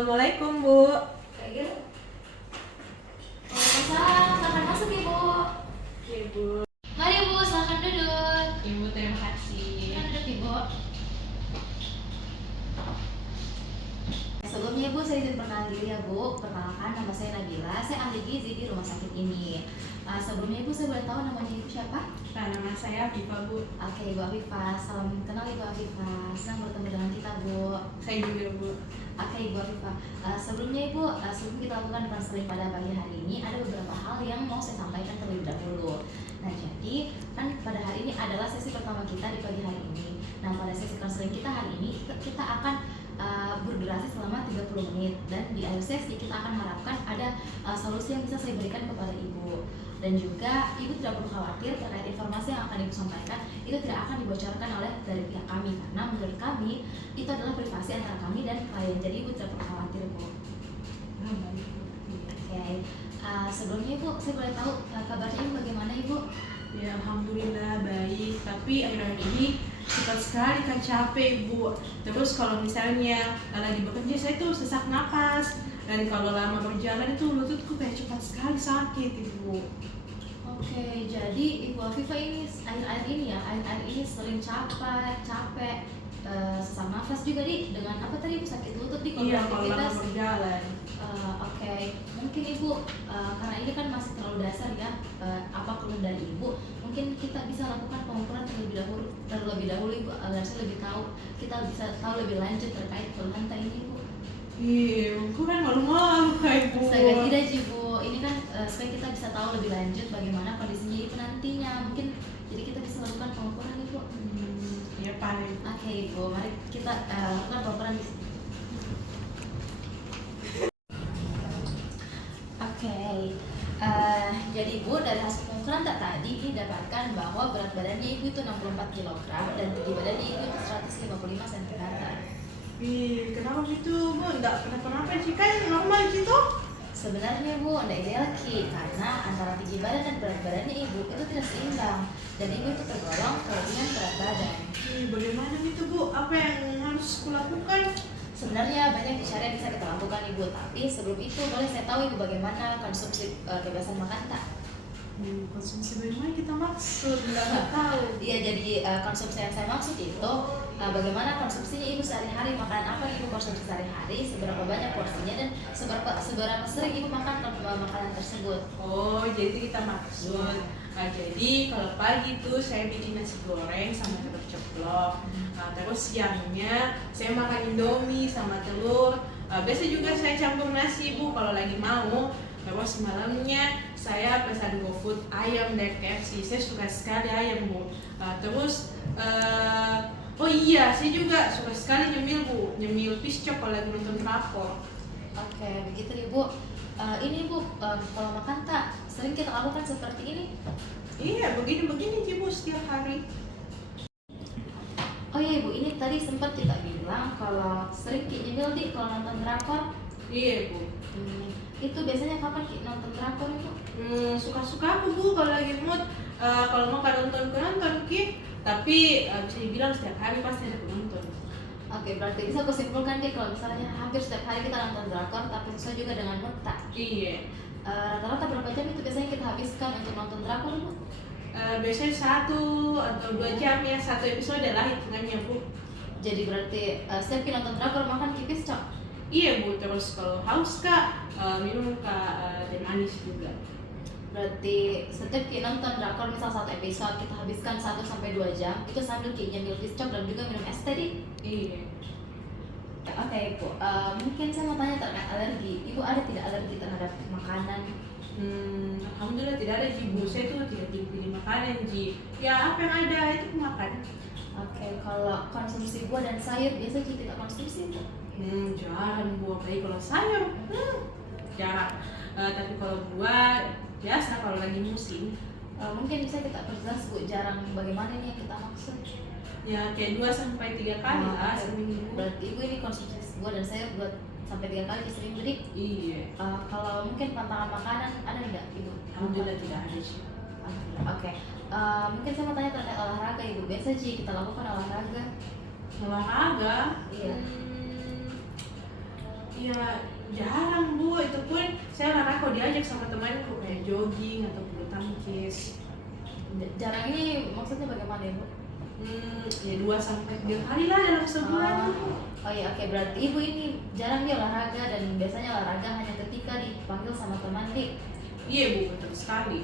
Assalamualaikum Bu. Kayak gitu. Waalaikumsalam, silakan masuk Ibu. Oke Bu. Mari Bu, silakan duduk. Ibu terima kasih. Silakan duduk Ibu. Sebelumnya Ibu, saya izin perkenalan diri ya Bu. Perkenalkan, nama saya Nabila, saya ahli gizi di rumah sakit ini. Sebelumnya Ibu, saya boleh tahu namanya Ibu siapa? Nama saya Viva Bu. Oke, Ibu Afifah. Salam kenal Ibu Afifah. Senang bertemu dengan kita Bu. Saya juga Bu. Oke Ibu Afifah, sebelumnya Ibu, sebelum kita lakukan konseling pada pagi hari ini, ada beberapa hal yang mau saya sampaikan terlebih dahulu. Nah jadi, kan pada hari ini adalah sesi pertama kita di pagi hari ini. Nah pada sesi konseling kita hari ini, kita akan berdurasi selama 30 menit. Dan di akhir sesi kita akan harapkan ada solusi yang bisa saya berikan kepada Ibu. Dan juga Ibu tidak perlu khawatir terkait informasi yang akan Ibu sampaikan itu tidak akan dibocorkan oleh dari pihak kami, karena menurut kami itu adalah privasi antara kami dan klien. Jadi Ibu tidak perlu khawatir Bu. Oke. Sebelumnya Ibu, saya boleh tahu kabarnya Ibu bagaimana Ibu? Ya Alhamdulillah baik. Tapi akhir-akhir ini cepat sekali kan capek Bu. Terus kalau misalnya lagi bekerja saya tuh sesak napas. Dan kalau lama berjalan itu lututku kayak cepat sekali sakit Ibu. Oke, jadi Ibu Afifah ini akhir-akhir ini sering capek, sesak nafas juga dengan apa tadi Ibu, sakit lutut di Iya kalau lama aktivitas. berjalan. Oke, mungkin Ibu karena ini kan masih terlalu dasar ya, apa keluhan dari Ibu, mungkin kita bisa lakukan pengukuran terlebih dahulu Ibu, agar saya lebih tahu, kita bisa tahu lebih lanjut terkait keluhan tadi Ibu. Iya, aku kan malu-malu kayak Bu. Astaga, tidak sih Bu, ini kan supaya kita bisa tahu lebih lanjut bagaimana kondisinya Ibu nantinya, mungkin jadi kita bisa lakukan pengukuran Ibu. Ya paling. Oke Ibu, mari kita lakukan pengukuran di sini. Oke, jadi Ibu dari hasil pengukuran tadi didapatkan bahwa berat badannya Ibu itu 64 kg dan tinggi badannya Ibu itu 155 cm. Ih, kenapa gitu Bu? Enggak kenapa-napa sih, kan normal gitu. Sebenarnya Bu, tidak ideal Ki, karena antara tinggi badan dan berat badannya Ibu itu tidak seimbang dan Ibu itu tergolong kelebihan berat badan. Ih, bagaimana gitu Bu? Apa yang harus kulakukan? Sebenarnya banyak cara yang bisa kita lakukan Ibu, tapi sebelum itu boleh saya tahu Ibu bagaimana konsumsi kebiasaan makan tak? Konsumsi bagaimana kita maksud? Nggak tahu. Iya, jadi konsumsi yang saya maksud itu bagaimana konsumsinya Ibu sehari-hari, makanan apa Ibu konsumsi sehari-hari, seberapa banyak porsinya dan seberapa sering Ibu makan makanan tersebut. Oh, jadi kita maksud. Nah, jadi kalau pagi tuh saya bikin nasi goreng sama telur ceplok. Nah, terus siangnya saya makan Indomie sama telur. Biasa juga saya campur nasi Bu kalau lagi mau. Terus malamnya saya pesan GoFood ayam dari KFC. Saya suka sekali ayam Bu. Terus oh iya, saya juga suka sekali nyemil Bu, nyemil piscok kalau lagi nonton drakor. Oke, begitu Ibu. Ini Bu, kalau makan tak sering kita lakukan seperti ini. Iya, begini-begini sih Bu setiap hari. Oh iya Ibu, ini tadi sempat kita bilang kalau sering nyemil di kalau nonton drakor. Iya Bu. Itu biasanya kapan Ki nonton drakor Ibu? Suka-suka aku Bu kalau lagi mood. Kalau mau kan nonton Ki. Tapi bisa dibilang setiap hari pasti ada penonton. Oke, berarti bisa aku simpulkan deh kalau misalnya hampir setiap hari kita nonton drakor, tapi sesuai juga dengan mood tak? Iya. Rata-rata berapa jam itu biasanya kita habiskan untuk nonton drakor Bu? Biasanya 1 atau 2 jam ya, 1 episode lah hitungannya Bu. Jadi berarti setiap kita nonton drakor makan kipis cok? Iya Bu, terus kalau haus Kak, minum Kak teh manis juga. Berarti setiap kita nonton drakor misal 1 episode kita habiskan 1-2 jam itu sambil kita nyemil piscok dan juga minum es tadi. Iya. Oke Bu, mungkin saya mau tanya terkait alergi. Ibu ada tidak alergi terhadap makanan? Alhamdulillah tidak ada Ji Bu, saya tuh tidak pilih makanan Ji. Ya apa yang ada itu aku makan. Oke, kalau konsumsi buah dan sayur biasa kita tidak konsumsi Bu? Jarang Bu, apalagi kalau sayur. Jarang. Tapi kalau buah biasa kalau lagi musim. Mungkin bisa kita perjelas Bu, jarang bagaimana ini yang kita maksud? Ya kayak 2-3 kali lah seminggu. Berarti Ibu ini konsumsi buah dan sayur 2-3 kali di seminggu jadi. Iya. Kalau mungkin pantangan makanan ada tidak Ibu? Alhamdulillah tidak ada sih. Oke. Mungkin saya mau tanya terkait olahraga Ibu. Biasa sih kita lakukan olahraga. Olahraga. Iya. Ya jarang Bu, itu pun saya olahraga kalau diajak sama temanku kayak jogging atau bulu tangkis. Jarang ini maksudnya bagaimana ya Bu? Ya 2 sampai 3 kali lah dalam sebulan. Oh iya, oke, berarti ibu ini jarang dia olahraga dan biasanya olahraga hanya ketika dipanggil sama teman Iya Bu, betul sekali.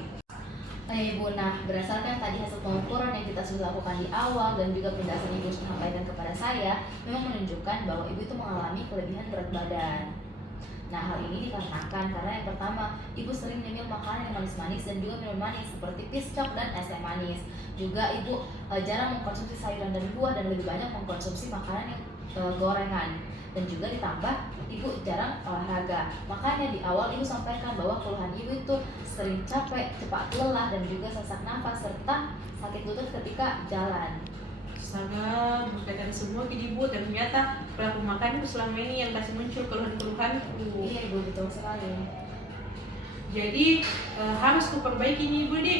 Ibu, nah berdasarkan tadi hasil pengukuran yang kita sudah lakukan di awal dan juga penjelasan ibu sampaikan kepada saya, memang menunjukkan bahwa ibu itu mengalami kelebihan berat badan. Nah, hal ini dikarenakan karena yang pertama, ibu sering menyemil makanan yang manis-manis dan juga minuman manis seperti piscok dan es teh manis. Juga ibu jarang mengkonsumsi sayuran dan buah dan lebih banyak mengkonsumsi makanan yang gorengan. Dan juga ditambah ibu jarang olahraga. Makanya di awal ibu sampaikan bahwa keluhan ibu itu sering capek, cepat lelah dan juga sesak nafas serta sakit lutut ketika jalan. Astaga, berkaitan semua ke Ibu, dan ternyata pelaku makan itu selama ini yang kasih muncul keluhan-keluhanku. Iya Ibu, betul sekali. Jadi harus kuperbaiki nih Ibu nih,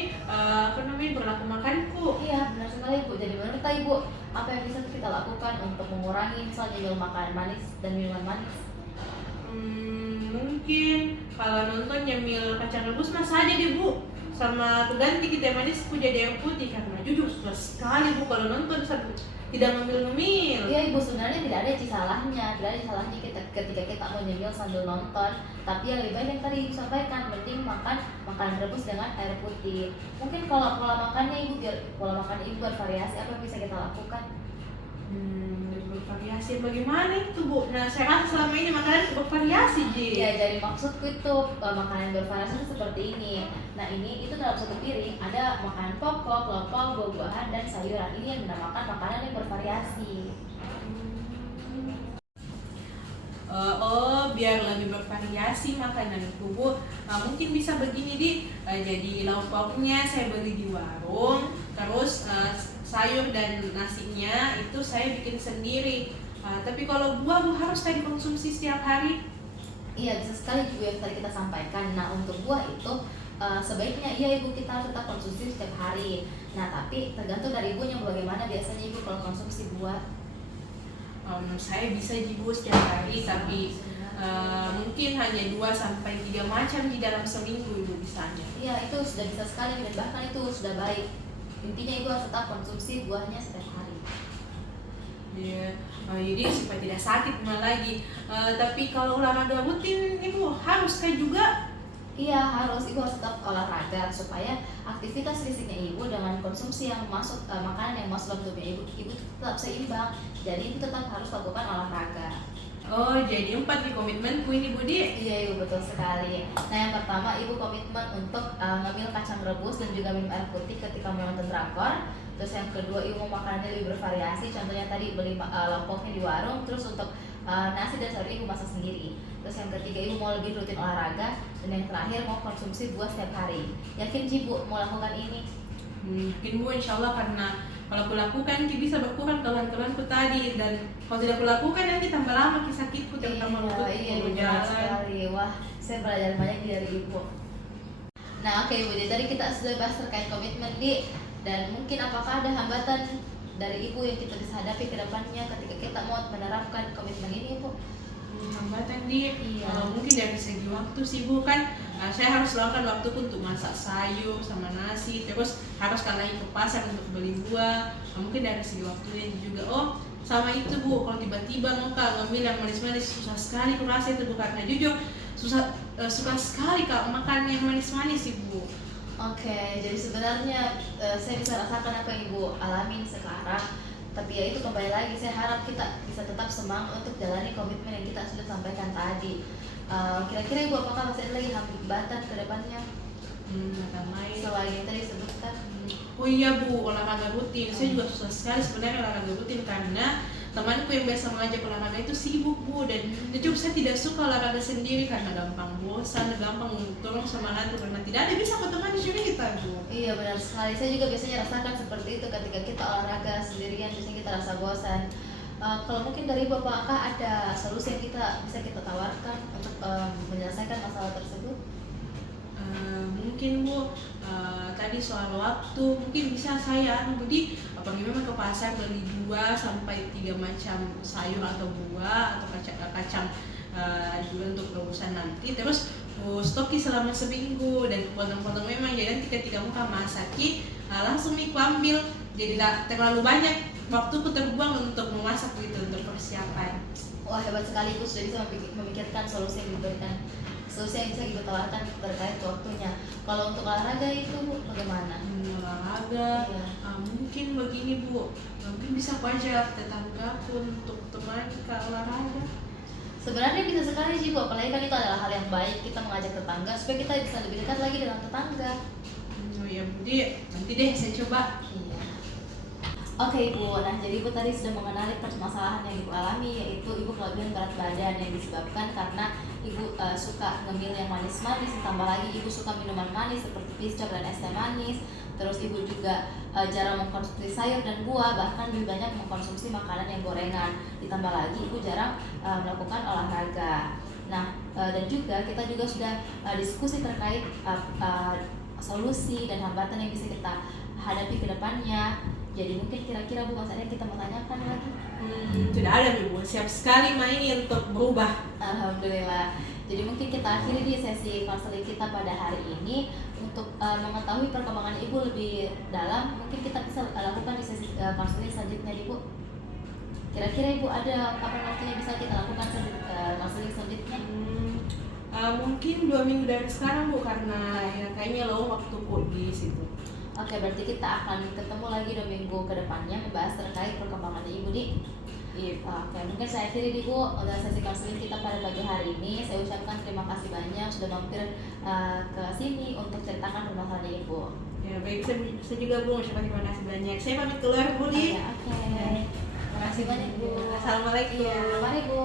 berlaku makanku. Iya, benar sekali Ibu. Jadi menurut Ibu, apa yang bisa kita lakukan untuk mengurangi misalnya nyemil makanan manis dan minuman manis? Mungkin kalau nonton nyemil kacang rebus mas aja deh Bu, sama aku ganti kita manis aku jadi air putih, karena jujur suka sekali Bu kalau nonton tidak ngemil-ngemil. Iya Ibu, sebenarnya tidak ada salahnya, kita ketika kita mau nyemil sambil nonton. Tapi yang lebih baik yang tadi Ibu sampaikan, mending makan makanan rebus dengan air putih. Mungkin kalau pola makannya Ibu, biar pola makan Ibu bervariasi, apa yang bisa kita lakukan? Bervariasi bagaimana itu Bu? Nah saya rasa selama ini makanan bervariasi Ji. Ya, jadi maksudku itu makanan bervariasi itu seperti ini. Nah ini itu dalam satu piring ada makanan pokok, lauk, buah-buahan dan sayuran. Ini yang dinamakan makanan yang bervariasi. Biar lebih bervariasi makananku Bu, mungkin bisa begini di jadi lauk pauknya saya beli di warung, terus sayur dan nasinya itu saya bikin sendiri. Tapi kalau buah Bu harus tadi konsumsi setiap hari. Iya, bisa sekali juga yang tadi kita sampaikan. Nah untuk buah itu sebaiknya iya Ibu kita harus tetap konsumsi setiap hari. Nah tapi tergantung dari ibunya bagaimana biasanya Ibu kalau konsumsi buah. Saya bisa Bu setiap hari, tapi mungkin hanya 2 sampai 3 macam di dalam seminggu Ibu bisanya. Iya, itu sudah bisa sekali dan bahkan itu sudah baik. Intinya Ibu harus tetap konsumsi buahnya setiap hari. Iya, jadi supaya tidak sakit malah lagi. Tapi kalau olahraga rutin Ibu harus kayak juga. Iya, harus Ibu harus tetap olahraga supaya aktivitas fisiknya Ibu dengan konsumsi yang masuk makanan yang masuk dalam tubuh Ibu tetap seimbang. Jadi Ibu tetap harus lakukan olahraga. Jadi 4 di komitmenku ini Bu Di. Iya Ibu, betul sekali. Nah yang pertama Ibu komitmen untuk ngemil kacang rebus dan juga minum air putih ketika menonton drakor. Terus yang kedua Ibu mau makanannya lebih bervariasi, contohnya tadi beli lauknya di warung. Terus untuk nasi dan sayur Ibu masak sendiri. Terus yang ketiga Ibu mau lebih rutin olahraga. Dan yang terakhir mau konsumsi buah setiap hari. Yakin Ibu mau lakukan ini? Yakin Bu, insya Allah, karena kalau aku lakukan bisa berkurang keluhan-keluhanku tadi, dan kalau tidak aku lakukan nanti tambah lama sakitku terutama lutut. Iya benar sekali. Wah, saya belajar banyak dari Ibu. Nah oke Ibu, jadi tadi kita sudah bahas terkait komitmen dan mungkin apakah ada hambatan dari Ibu yang kita bisa hadapi ke depannya ketika kita mau menerapkan komitmen ini Ibu? Hambatan mungkin dari segi waktu sih Bu, kan saya harus luangkan waktuku untuk masak sayur sama nasi, terus harus lagi ke pasar untuk beli buah. Mungkin dari segi waktunya juga. Sama itu Bu, kalau tiba-tiba mau ngambil yang manis-manis susah sekali kurasa itu Bu, karena jujur suka sekali makan yang manis-manis Ibu. Oke, jadi sebenarnya saya bisa rasakan apa yang Ibu alami sekarang. Tapi ya itu kembali lagi, saya harap kita bisa tetap semangat untuk jalani komitmen yang kita sudah sampaikan tadi. Kira-kira Ibu apakah masih ada lagi hambatan ke depannya? Selain yang tadi disebutkan. Iya Bu, olahraga rutin. Saya juga susah sekali sebenarnya olahraga rutin, karena temanku yang biasa mengajak olahraga itu sibuk Bu, dan jujur saya tidak suka olahraga sendiri karena gampang bosan, gampang tolong semangat karena tidak ada bisa ketemu di sini kita Bu. Iya benar sekali, saya juga biasanya rasakan seperti itu ketika kita olahraga sendirian, biasanya kita rasa bosan. Kalau mungkin dari Ibu apakah ada solusi yang bisa kita tawarkan untuk menyelesaikan masalah tersebut? Mungkin Bu, tadi soal waktu mungkin bisa saya Budi memang ke pasar beli 2 sampai 3 macam sayur atau buah atau kacang juga untuk rebusan nanti. Terus stoki selama seminggu dan potong-potong memang, jadi ketika muka masaki langsung ku ambil, jadi tidak terlalu banyak waktuku terbuang untuk memasak gitu, untuk persiapan. Wah, hebat sekali ibu, sudah bisa memikirkan solusi yang diberikan, solusi yang bisa ibu tawarkan terkait waktunya. Kalau untuk olahraga itu Bu, bagaimana? Olahraga, Iya. mungkin begini Bu, mungkin bisa aku ajak tetanggaku untuk temani ke olahraga. Sebenarnya bisa sekali sih Bu, apalagi kan itu adalah hal yang baik, kita mengajak tetangga supaya kita bisa lebih dekat lagi dengan tetangga. Oh ya Budi, nanti deh saya coba. Iya. Oke Ibu, nah jadi Ibu tadi sudah mengenali permasalahan yang Ibu alami, yaitu Ibu kelebihan berat badan yang disebabkan karena Ibu suka ngemil yang manis-manis, ditambah lagi Ibu suka minuman manis seperti pisco dan es teh manis. Terus Ibu juga jarang mengkonsumsi sayur dan buah, bahkan lebih banyak mengkonsumsi makanan yang gorengan. Ditambah lagi Ibu jarang melakukan olahraga. Nah, dan juga kita juga sudah diskusi terkait solusi dan hambatan yang bisa kita hadapi ke depannya. Jadi mungkin kira-kira Bu, Mas Arya kita mau tanyakan lagi? Sudah ada Bu, siap sekali main untuk berubah. Alhamdulillah. Jadi mungkin kita akhiri di sesi konseling kita pada hari ini. Untuk mengetahui perkembangan Ibu lebih dalam, mungkin kita bisa lakukan di sesi konseling selanjutnya Ibu. Kira-kira Ibu ada kapan waktunya bisa kita lakukan konseling selanjutnya? Mungkin 2 minggu dari sekarang Bu, karena ya kayaknya waktuku di situ. Oke, berarti kita akan ketemu lagi 2 minggu ke depannya membahas terkait perkembangan Ibu di. Iya. Oke, mungkin saya akhiri di Bu untuk sesi konseling kita pada pagi hari ini. Saya ucapkan terima kasih banyak sudah mampir ke sini untuk ceritakan permasalahan Ibu. Ya baik, saya juga Bu, terima kasih banyak. Saya pamit keluar Bu di. Oke. Terima kasih banyak Bu. Assalamualaikum. Iya, mari Bu.